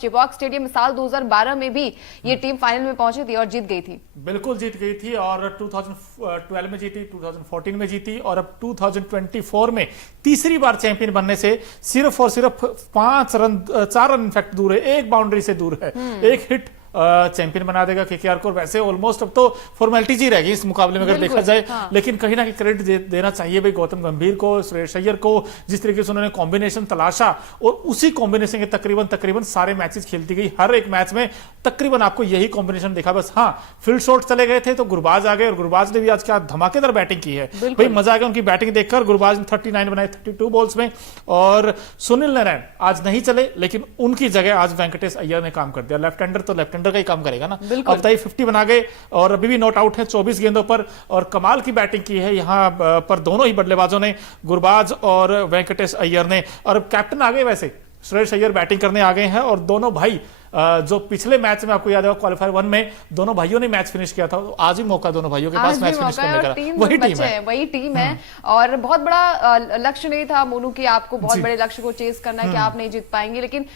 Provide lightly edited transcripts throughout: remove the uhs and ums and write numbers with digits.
Chepauk stadium साल 2012 में भी ये टीम फाइनल में पहुंची थी और जीत गई थी। बिल्कुल जीत गई थी और 2012 में जीती, 2014 में जीती और अब 2024 में तीसरी बार चैंपियन बनने से सिर्फ और सिर्फ 4 रन इनफैक्ट दूर है, एक बाउंड्री से दूर है। एक हिट चैंपियन बना देगा केकेआर को। वैसे ऑलमोस्ट अब तो फॉर्मेलिटीज ही रहेगी इस मुकाबले में अगर देखा जाए, हाँ। लेकिन कहीं ना कहीं क्रेडिट देना चाहिए भाई गौतम गंभीर को, श्रेयस अय्यर को, जिस तरीके से उन्होंने कॉम्बिनेशन तलाशा और उसी कॉम्बिनेशन के तकरीबन सारे मैचेस खेलती गई। हर एक मैच में तकरीबन आपको यही कॉम्बिनेशन देखा। बस हाँ, फील्ड शॉट चले गए थे तो गुरबाज आ गए और गुरबाज ने भी आज क्या धमाकेदार बैटिंग की है भाई, मजा आ गया उनकी बैटिंग देखकर। गुरबाज ने 39 बनाए 32 बॉल्स में और सुनील नारायण आज नहीं चले, लेकिन उनकी जगह आज वेंकटेश अय्यर ने काम कर दिया। लेफ्ट हैंडर तो लेफ्ट हैंडर का ही काम करेगा ना। अब तक 50 बना गए और अभी भी नॉट आउट है 24 गेंदों पर और कमाल की बैटिंग की है यहां पर दोनों ही बल्लेबाजों ने, गुरबाज और वेंकटेश अय्यर ने। और अब कैप्टन आ गए, वैसे श्रेयस अय्यर बैटिंग करने आ गए हैं और दोनों भाई जो पिछले मैच में आपको याद है क्वालिफायर 1 में दोनों भाइयों ने मैच फिनिश किया था, तो आज ही मौका दोनों भाइयों के पास मैच फिनिश करने का। वही टीम है और बहुत बड़ा लक्ष्य नहीं था मोनू की आपको बहुत बड़े लक्ष्य को चेस करना है कि आप नहीं जीत पाएंगे, लेकिन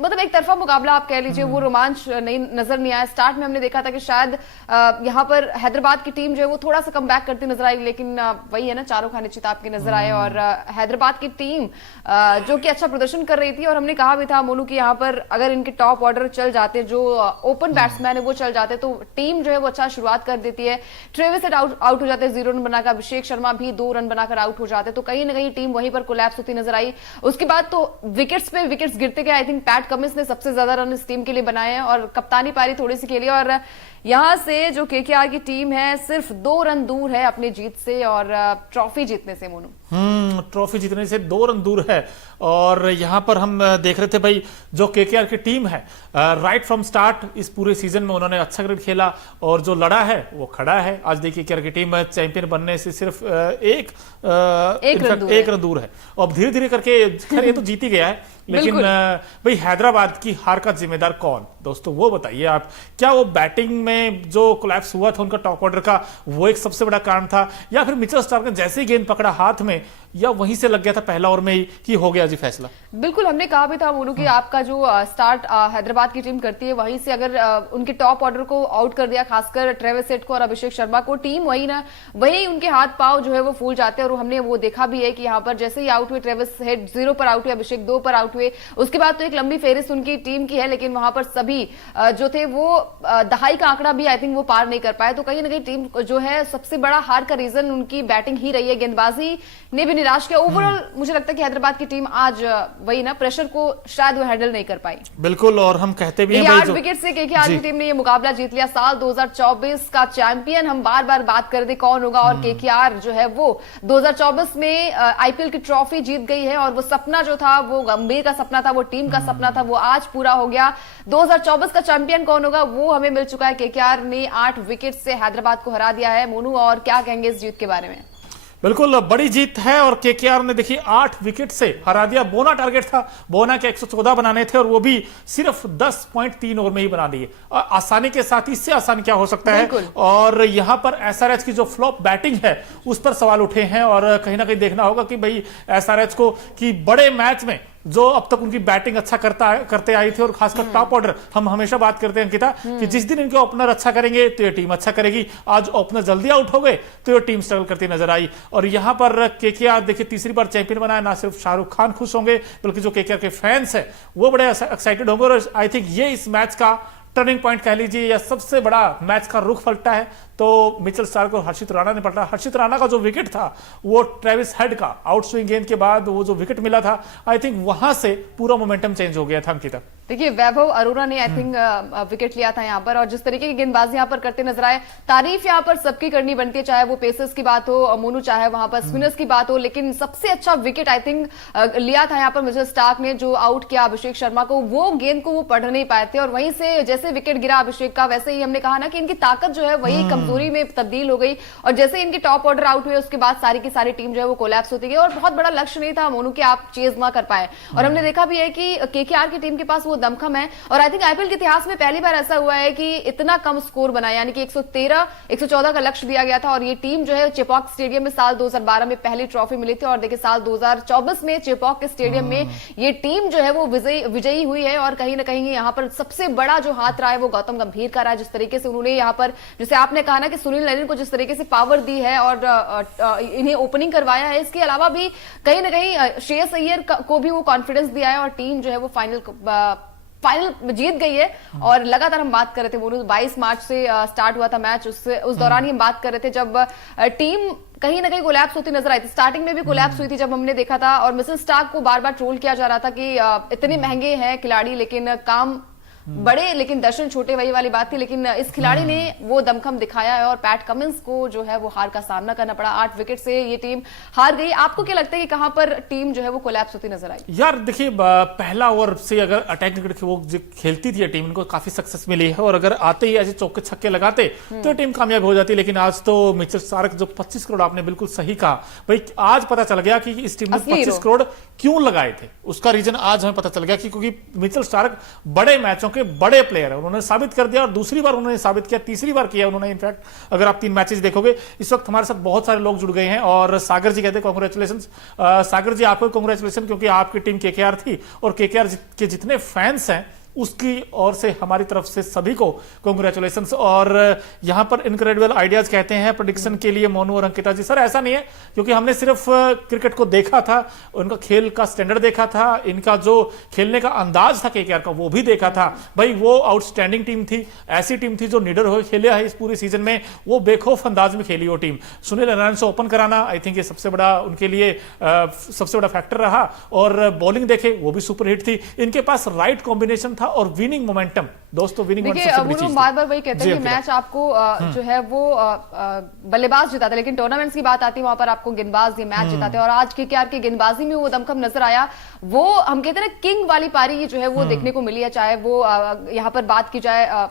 मतलब एक तरफा मुकाबला आप कह लीजिए, वो रोमांच नहीं नजर नहीं आया। स्टार्ट में हमने देखा था कि शायद यहाँ पर हैदराबाद की टीम जो है वो थोड़ा सा कम बैक करती नजर आई, लेकिन वही है ना, चारों खाने चित आपके नजर आए और हैदराबाद की टीम जो कि अच्छा प्रदर्शन कर रही थी। और हमने कहा भी था मोनू की यहाँ पर अगर इनके टॉप ऑर्डर चल जाते, जो ओपन बैट्समैन है वो चल जाते, तो टीम जो है वो अच्छा शुरुआत कर देती है। ट्रेविस हेड आउट हो जाते 0 रन बनाकर, अभिषेक शर्मा भी 2 रन बनाकर आउट हो जाते, तो कहीं ना कहीं टीम वहीं पर कोलैप्स होती नजर आई। उसके बाद तो विकेट्स पे विकेट्स गिरते गए। आई थिंक पैट कमिंस ने सबसे ज्यादा रन इस टीम के लिए बनाए हैं और कप्तानी पारी थोड़ी सी खेली और यहां से जो केकेआर की टीम है सिर्फ 2 रन दूर है अपनी जीत से और ट्रॉफी जीतने से। मोनू ट्रॉफी जीतने से 2 रन दूर है और यहां पर हम देख रहे थे भाई जो केकेआर की टीम है राइट फ्रॉम स्टार्ट इस पूरे सीजन में उन्होंने अच्छा क्रिकेट खेला और जो लड़ा है वो खड़ा है। आज देखिए केकेआर की टीम चैंपियन बनने से सिर्फ एक रन दूर है और धीरे धीरे करके खैर ये तो जीत ही गया है, लेकिन भाई हैदराबाद की हार का जिम्मेदार कौन दोस्तों, वो बताइए आप। क्या वो बैटिंग में जो कोलैप्स हुआ था उनका टॉप ऑर्डर का वो एक सबसे बड़ा कारण था, या फिर मिचेल स्टार्क ने जैसे ही गेंद पकड़ा हाथ में या वहीं से लग गया था पहला ओवर में ही कि हो गया जी फैसला। बिल्कुल, हमने कहा भी था मोनू कि आपका जो स्टार्ट हैदराबाद की टीम करती है वहीं से अगर उनके टॉप ऑर्डर को आउट कर दिया, खासकर ट्रेविस हेड को और अभिषेक शर्मा को, टीम वही उनके हाथ पांव जो है वो फूल जाते हैं। और हमने वो देखा भी है कि यहाँ पर जैसे ही आउट हुए ट्रेविस हेड 0 पर आउट हुए, अभिषेक 2 पर आउट हुए, उसके बाद तो एक लंबी फेरिस्त उनकी टीम की है, लेकिन वहां पर सभी जो थे वो दहाई का आंकड़ा भी आई थिंक वो पार नहीं कर पाए। तो कहीं ना कहीं टीम जो है सबसे बड़ा हार का रीजन उनकी बैटिंग ही रही है। गेंदबाजी ने भी निराश किया। ओवरऑल मुझे लगता है कि हैदराबाद की टीम आज वही ना प्रेशर को शायद वो हैंडल नहीं कर पाई। बिल्कुल, और हम कहते भी हैं 8 विकेट से केकेआर की टीम ने ये मुकाबला जीत लिया। साल 2024 का चैंपियन हम बार बार बात कर रहे थे कौन होगा, और केकेआर जो है वो 2024 में आईपीएल की ट्रॉफी जीत गई है और वो सपना जो था वो गंभीर का सपना था, वो टीम का सपना था, वो आज पूरा हो गया। 2024 का चैंपियन कौन होगा वो हमें मिल चुका है। केकेआर ने 8 विकेट से हैदराबाद को हरा दिया है। मोनू, और क्या कहेंगे इस जीत के बारे में? बिल्कुल बड़ी जीत है और केकेआर ने देखिए 8 विकेट से हरा दिया। बोना टारगेट था, बोना के 114 बनाने थे और वो भी सिर्फ 10.3 ओवर में ही बना दिए। आसानी के साथ, इससे आसान क्या हो सकता है। और यहां पर एसआरएच की जो फ्लॉप बैटिंग है उस पर सवाल उठे हैं और कहीं ना कहीं देखना होगा कि भाई एसआरएच को कि बड़े मैच में जो अब तक उनकी बैटिंग अच्छा करते आई थी और खासकर टॉप ऑर्डर, हम हमेशा बात करते हैं अंकिता कि जिस दिन इनके ओपनर अच्छा करेंगे तो ये टीम अच्छा करेगी। आज ओपनर जल्दी आउट हो गए तो ये टीम स्ट्रगल करती नजर आई और यहां पर केकेआर देखिए तीसरी बार चैंपियन बना है। ना सिर्फ शाहरुख खान खुश होंगे बल्कि जो केकेआर के फैंस हैं वो बड़े एक्साइटेड होंगे और आई थिंक ये इस मैच का टर्निंग पॉइंट कह लीजिए या सबसे बड़ा मैच का रुख पलटा है। तो मिचेल स्टार्क और हर्षित राणा ने पलटा। हर्षित राणा का जो विकेट था वो ट्रेविस हेड का आउट स्विंग गेंद के बाद वो जो विकेट मिला था, आई थिंक वहां से पूरा मोमेंटम चेंज हो गया था अंकिता। देखिए वैभव अरोरा ने आई थिंक विकेट लिया था यहाँ पर और जिस तरीके की गेंदबाजी यहाँ पर करते नजर आए, तारीफ यहाँ पर सबकी करनी बनती है, चाहे वो पेसर्स की बात हो मोनू, चाहे वहां पर स्पिनर्स की बात हो, लेकिन सबसे अच्छा विकेट आई थिंक लिया था यहाँ पर मिचेल स्टार्क ने, जो आउट किया अभिषेक शर्मा को। वो गेंद को वो पढ़ नहीं पाए थे और वहीं से जैसे विकेट गिरा अभिषेक का, वैसे ही हमने कहा ना कि इनकी ताकत जो है वही कमजोरी में तब्दील हो गई और जैसे इनके टॉप ऑर्डर आउट हुए उसके बाद सारी की सारी टीम जो है वो कोलैप्स होती गई और बहुत बड़ा लक्ष्य नहीं था मोनू कि आप चेज ना कर पाए। और हमने देखा भी है कि केकेआर की टीम के पास वो दमखम है। और आई थिंक आईपीएल के इतिहास में पहली बार ऐसा हुआ है कि इतना कम स्कोर बना, यानी कि 114 का लक्ष्य दिया गया था और ये टीम जो है चेपॉक स्टेडियम में साल 2012 में पहली ट्रॉफी मिली थी और देखिए साल 2024 में चेपॉक के स्टेडियम में ये टीम जो है वो विजयी हुई है। और कहीं ना कहीं यहाँ पर सबसे बड़ा जो हाथ रहा है वो गौतम गंभीर का रहा है। जिस तरीके से उन्होंने यहाँ पर, जैसे आपने कहा ना कि सुनील नरेन को जिस तरीके से पावर दी है और इन्हें ओपनिंग करवाया है, इसके अलावा भी कहीं ना कहीं श्रेयस अय्यर को भी वो कॉन्फिडेंस दिया है और टीम जो है वो फाइनल जीत गई है। और लगातार हम बात कर रहे थे, वो 22 मार्च से स्टार्ट हुआ था मैच, उस दौरान ही हम बात कर रहे थे जब टीम कहीं ना कहीं कोलैप्स होती नजर आई थी। स्टार्टिंग में भी कोलैप्स हुई थी जब हमने देखा था और मिचेल स्टार्क को बार बार ट्रोल किया जा रहा था कि इतने महंगे हैं खिलाड़ी लेकिन काम बड़े लेकिन दर्शन छोटे, वही वाली बात थी। लेकिन इस खिलाड़ी ने वो दमखम दिखाया है और पैट कमिंस को जो है वो हार का सामना करना पड़ा। 8 विकेट से ये टीम हार गई। आपको क्या लगता है कि कहां पर टीम जो है वो कोलैप्स होती नजर आई? यार देखिए, पहला ओवर से अगर अटैक क्रिकेट वो खेलती थी टीम, इनको काफी सक्सेस मिली है और अगर आते ही ऐसे चौके छक्के लगाते तो टीम कामयाब हो जाती। लेकिन आज तो मिचेल स्टार्क जो 25 करोड़, आपने बिल्कुल सही कहा भाई, आज पता चल गया कि इस टीम ने 25 करोड़ क्यों लगाए थे। उसका रीजन आज हमें पता चल गया कि क्योंकि मिचेल स्टार्क बड़े मैचों के बड़े प्लेयर है, उन्होंने साबित कर दिया और दूसरी बार उन्होंने साबित किया, तीसरी बार किया उन्होंने। इनफैक्ट अगर आप 3 मैचेस देखोगे, इस वक्त हमारे साथ बहुत सारे लोग जुड़ गए हैं और सागर जी कहते हैं कांग्रेचुलेशन। सागर जी आपको कांग्रेचुलेशन, क्योंकि आपकी टीम केकेआर थी और केकेआर के जितने फैंस हैं उसकी ओर से हमारी तरफ से सभी को कांग्रेचुलेशंस। और यहां पर इनक्रेडिबल आइडियाज कहते हैं प्रेडिक्शन के लिए मोनू और अंकिता जी। सर ऐसा नहीं है, क्योंकि हमने सिर्फ क्रिकेट को देखा था, उनका खेल का स्टैंडर्ड देखा था, इनका जो खेलने का अंदाज था केकेआर का वो भी देखा था। भाई वो आउटस्टैंडिंग टीम थी, ऐसी टीम थी जो निडर हो खेले है इस पूरे सीजन में, वो बेखौफ अंदाज में खेली वो टीम। सुनील नारायण से ओपन कराना आई थिंक ये सबसे बड़ा उनके लिए सबसे बड़ा फैक्टर रहा। और बॉलिंग देखे वो भी सुपरहिट थी, इनके पास राइट कॉम्बिनेशन था और विनिंग मोमेंटम। दोस्तों विनिंग मोमेंटम बार वही कहते हैं कि मैच आपको जो है वो बल्लेबाज जिताते, लेकिन टूर्नामेंट्स की बात आती है वहां पर आपको गेंदबाज ये मैच जिताते हैं। और आज केकेआर की गेंदबाजी में वो दमखम नजर आया, वो हम कहते हैं ना किंग वाली पारी जो है वो देखने को मिली है। चाहे वो यहाँ पर बात की जाए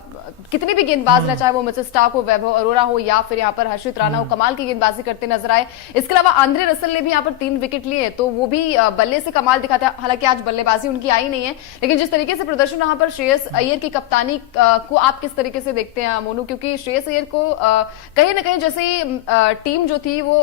कितने भी गेंदबाज रहे, चाहे वो मिचेल स्टार्क हो, वैभव अरोरा हो या फिर यहाँ पर हर्षित राणा हो, कमाल की गेंदबाजी करते नजर आए। इसके अलावा आंद्रे रसल ने भी यहाँ पर 3 विकेट लिए, तो वो भी बल्ले से कमाल दिखाते हैं। हालांकि आज बल्लेबाजी उनकी आई नहीं है, लेकिन जिस तरीके से प्रदर्शन यहाँ पर श्रेयस अय्यर की कप्तानी को आप किस तरीके से देखते हैं मोनू? क्योंकि श्रेयस अय्यर को कहीं ना कहीं जैसे टीम जो थी वो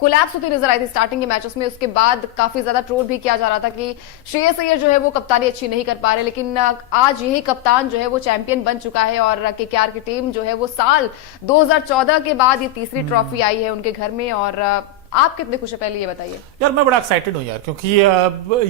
कोलैप्स होती नजर आई थी स्टार्टिंग के मैचेस में, उसके बाद काफी ज्यादा ट्रोल भी किया जा रहा था कि श्रेयस अय्यर जो है वो कप्तानी अच्छी नहीं कर पा रहे। लेकिन आज यही कप्तान जो है वो चैंपियन बन चुका है और केकेआर की टीम जो है वो साल 2014 के बाद ये तीसरी ट्रॉफी आई है उनके घर में। और आप कितने खुश हैं पहले ये बताइए। यार मैं बड़ा एक्साइटेड हूं यार, क्योंकि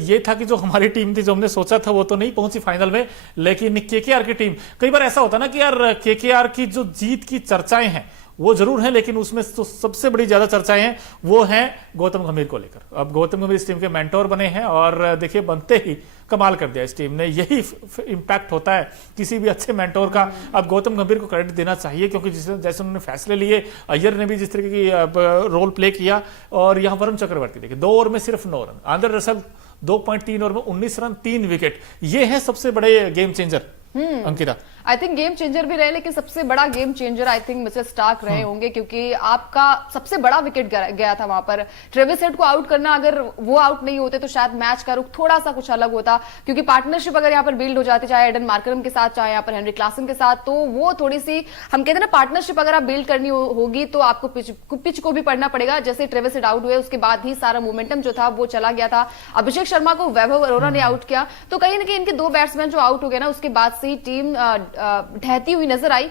ये था कि जो हमारी टीम थी, जो हमने सोचा था वो तो नहीं पहुंची फाइनल में, लेकिन केकेआर की टीम, कई बार ऐसा होता ना कि यार केकेआर की जो जीत की चर्चाएं हैं वो जरूर है, लेकिन उसमें तो सबसे बड़ी ज्यादा चर्चाएं हैं वो हैं गौतम गंभीर को लेकर। अब गौतम गंभीर इस टीम के मेंटोर बने हैं और देखिए बनते ही कमाल कर दिया इस टीम ने। यही इंपैक्ट होता है किसी भी अच्छे मेंटोर का। अब गौतम गंभीर को क्रेडिट देना चाहिए, क्योंकि जैसे उन्होंने फैसले लिए, अय्यर ने भी जिस तरीके की रोल प्ले किया। और यहाँ वरुण चक्रवर्ती देखिए 2 ओवर में सिर्फ 9 रन, आंद्रे रसल 2.3 ओवर में 19 रन 3 विकेट, ये है सबसे बड़े game changer. Ankita I think game changer भी रहे, लेकिन सबसे बड़ा game changer I think Mitchell Starc रहे होंगे, क्योंकि आपका सबसे बड़ा विकेट गया था वहां पर। ट्रेविस हेड को आउट करना, अगर वो आउट नहीं होते तो शायद मैच का रुख थोड़ा सा कुछ अलग होता, क्योंकि पार्टनरशिप अगर यहाँ पर बिल्ड हो जाती, चाहे एडन मार्करम के साथ, चाहे यहाँ पर हेनरी क्लासन के साथ, तो वो थोड़ी सी हम कहते हैं ना पार्टनरशिप अगर आप बिल्ड करनी होगी तो आपको पिच को भी पढ़ना पड़ेगा। जैसे ट्रेविस हेड आउट हुए उसके बाद ही सारा मोमेंटम जो था वो चला गया था। अभिषेक शर्मा को वैभव अरोरा ने आउट किया, तो कहीं ना कहीं इनके 2 बैट्समैन जो आउट हो गए ना, उसके बाद से ही टीम ढहती हुई नजर आई।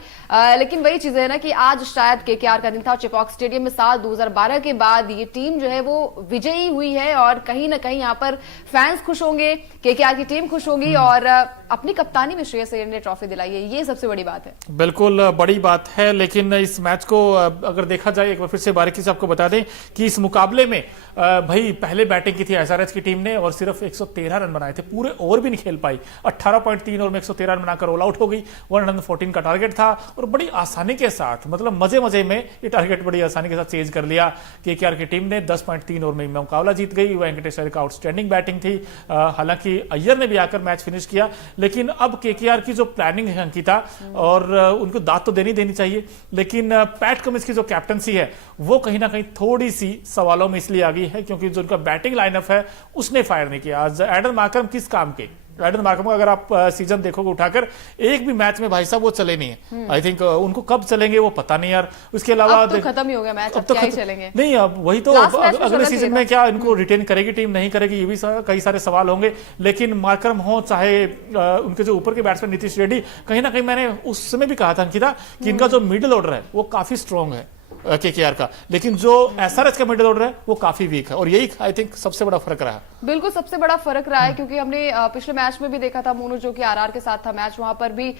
लेकिन वही चीज है ना कि आज शायद केकेआर का दिन था। चेपॉक स्टेडियम में साल 2012 के बाद ये टीम जो है वो विजयी हुई है और कहीं ना कहीं यहाँ पर फैंस खुश होंगे, केकेआर की टीम खुश होगी और अपनी कप्तानी में श्रेयस अय्यर ने ट्रॉफी दिलाई है, ये सबसे बड़ी बात है। बिल्कुल बड़ी बात है। लेकिन इस मैच को अगर देखा जाए, एक बार फिर से बारीकी से आपको बता दें कि इस मुकाबले में भाई पहले बैटिंग की थी एसआरएच की टीम ने और सिर्फ 113 रन बनाए थे, पूरे ओवर भी नहीं खेल पाई। 18.3 ओवर में 113 रन बनाकर ऑल आउट हो गई। 114 का टारगेट था और बड़ी आसानी के साथ, मतलब मजे में ये टारगेट बड़ी आसानी के साथ चेज कर लिया केकेआर की टीम ने। 10.3 ओवर में मुकाबला जीत गई। वेंकटेश अय्यर का आउटस्टैंडिंग बैटिंग थी, हालांकि अय्यर ने भी आकर मैच फिनिश किया। लेकिन अब केकेआर की जो प्लानिंग है अंकिता, और उनको दाद तो देनी चाहिए, लेकिन पैट कमिंस की जो कैप्टनसी है वो कहीं ना कहीं थोड़ी सी सवालों में इसलिए आ गई है क्योंकि जो उनका बैटिंग लाइनअप है उसने फायर नहीं किया। आज एडन मार्करम किस काम के, एडन मार्करम का अगर आप सीजन देखोगे उठाकर, एक भी मैच में भाई साहब वो चले नहीं है। आई थिंक उनको कब चलेंगे वो पता नहीं यार। उसके अलावा अब तो खत्म ही हो गया मैच, अब क्या ही चलेंगे। नहीं, अब वही तो Last match में अगले चलना सीजन में क्या इनको रिटेन करेगी टीम, नहीं करेगी, ये भी कई सारे सवाल होंगे। लेकिन मार्करम हो चाहे उनके जो ऊपर के बैट्समैन नीतीश रेड्डी, कहीं ना कहीं मैंने उस समय भी कहा था अंकिता कि इनका जो मिडिल ऑर्डर है वो काफी स्ट्रांग है केकेआर का, लेकिन जो एसआरएच का मिडिल ऑर्डर है वो काफी वीक है, और यही आई थिंक सबसे बड़ा फर्क रहा है। बिल्कुल सबसे बड़ा फर्क रहा है, क्योंकि हमने पिछले मैच में भी देखा था मोनू, जो कि आरआर के साथ था मैच, वहां पर भी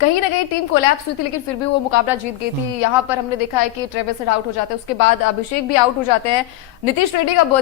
कहीं ना कहीं टीम कोलैप्स हुई थी, लेकिन फिर भी वो मुकाबला जीत गई थी। यहां पर हमने देखा है कि ट्रेविस हेड आउट हो जाते हैं, उसके बाद अभिषेक भी आउट हो जाते हैं। नीतीश रेड्डी का बर्थडे